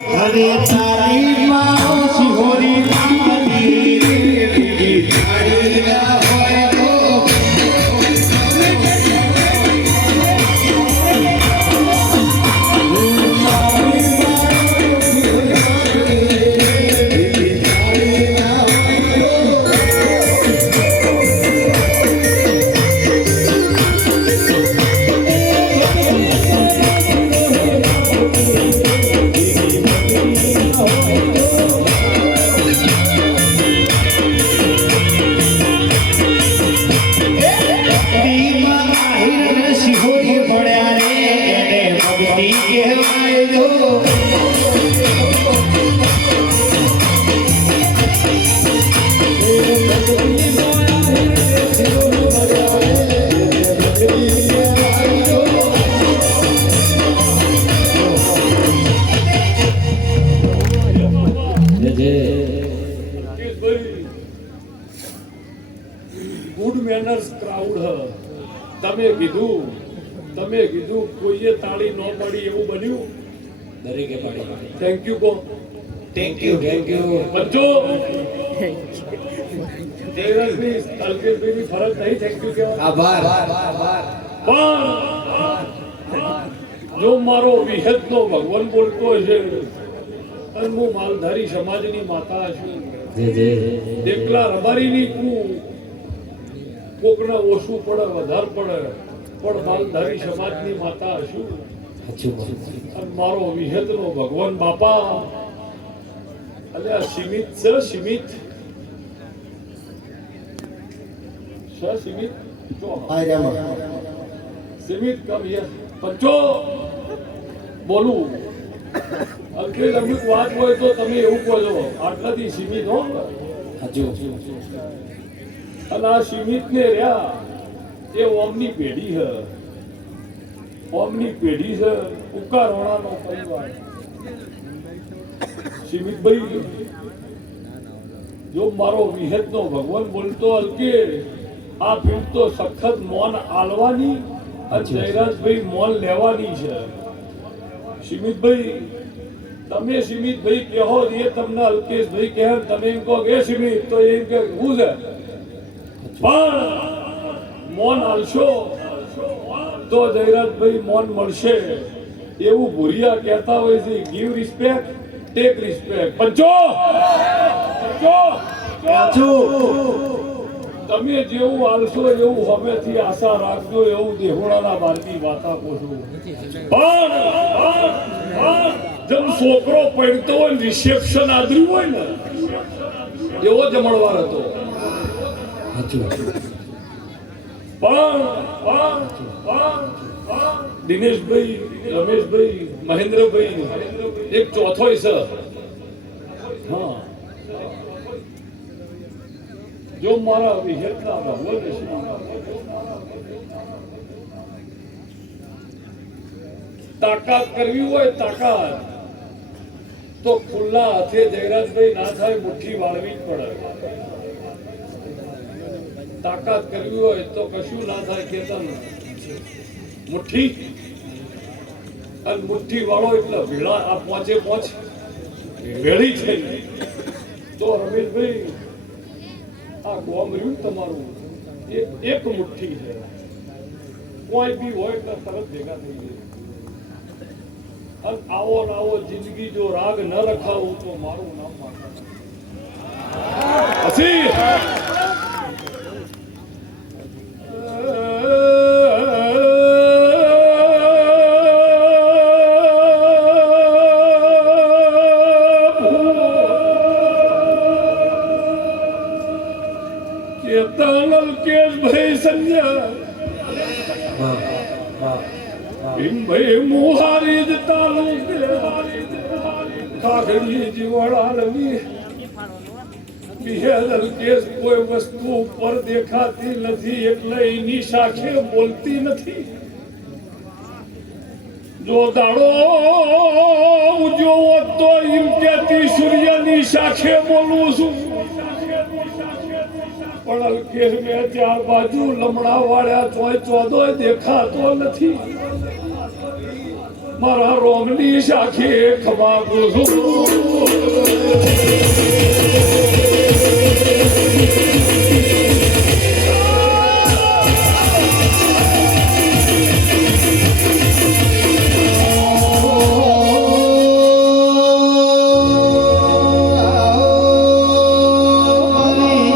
અને તારી માં શિહોરી તમે કીધું તમે કીધું કોઈએ તાળી ન પડી એવું બન્યું? દરેકે પાડી. થેન્ક યુ કો થેન્ક યુ થેન્ક યુ બચ્ચો? દેવરાજની અલ્કેશભાઈની ફરજ નહીં થેન્ક યુ કહેવાય. આભાર. પણ જો મારો વિહેતનો ભગવાન બોલતો છે અને હું માલધારી સમાજની માતા છું એકલા રબારીની કું કોકને ઓછું પડે વધારે પડે. પણ માલધારી સમાજની માતા હશું અને મારો વિહેતનો ભગવાન બાપા. એટલે આ સીમિત છે સીમિત. સીમિત? જો. સીમિત પંચો. બોલું. અલ્પેશ અમુક વાત હોય તો તમે એવું કહો છો. આટલાથી સીમિત હો. અને આ સીમિત ને રહ્યા. એ ઓમની પેઢી છે ઓમની પેઢી છે ઉકારોણાનો પરિવાર. સીમિતભાઈ જો મારો વિહેતનો ભગવાન બોલતો હલકે આ ફિલ્મ તો સખત મોન આલવાની અને જયરાજભાઈ મોન લેવાની છે. સિમિતભાઈ તમે સિમિતભાઈ કહો એ તમને અલ્કેશભાઈ કહે તમે એમ કહો કે સિમિત તો એમ કે હું છે? પણ મોન આલશો તો જયરાજભાઈ મોન મળશે. એવું ભૂરિયા કહેતા હોય છે ગીવ રિસ્પેક્ટ ટેક રિસ્પેક્ટ પંચો તમે જેવું આલશો એવું હવેથી આશા રાખજો, એવું દેહોડાના બારની વાતા કહું જેમ છોકરો પડતો હોય રિસેપ્શન આદર્યું હોય ને, એવો જમણવાર હતો. દિનેશભાઈ, રમેશભાઈ, મહેન્દ્રભાઈ, એક ચોથો સર હા. જો મારા વિહેતના તાકાત કરવી હોય તાકાત, તો ખુલ્લા હાથે જયરાજભાઈ ના થાય મુઠ્ઠી વાળવી જ પડે. તાકાત કરવી હોય તો કશું ના થાય કેતન. મુઠ્ઠી. અને મુઠ્ઠી વાળો એટલે ભેળા, આ પોચે પહોંચ વેળી છે. તો રમેશભાઈ આ ગોમ રહ્યું તમારું? એક મુઠ્ઠી છે. કોઈ બી હોય એટલે તરત ભેગા થઈ જાય. અને આવો ને આવો જિંદગી જો રાગ ન રખાવું તો મારું નામ માતા પછી કોઈ વસ્તુ ઉપર દેખાતી નથી, એટલે એની શાખે બોલતી નથી. જો દાડો ઉજવો તો એમ કેતી સૂર્યની શાખે બોલું છું. પણ અલ્કેશ મેં ચાર બાજુ લમણા વાળ્યા તોય ચોદો દેખાતો નથી. મારા રોમની શાખી ખબા